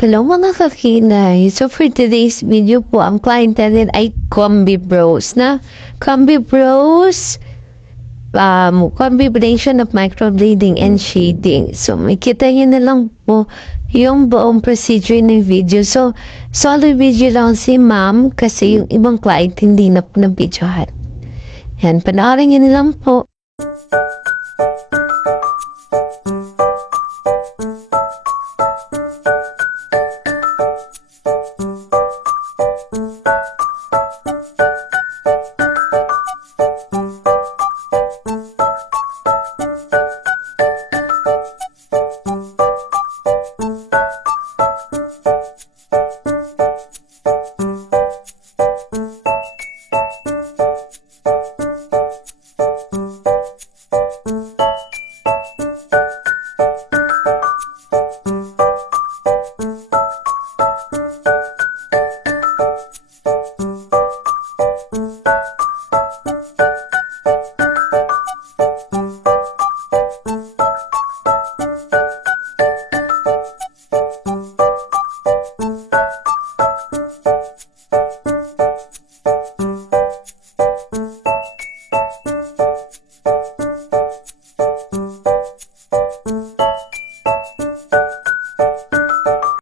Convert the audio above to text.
Hello mga kakinay! So for today's video po, ang client natin ay Combi Bros na Combi Bros um, combination of microblading and shading. So makita nyo na lang po yung buong procedure ng video. So solo video lang si ma'am kasi yung ibang client hindi na po na-videohan. Yan, panoorin nyo na lang po.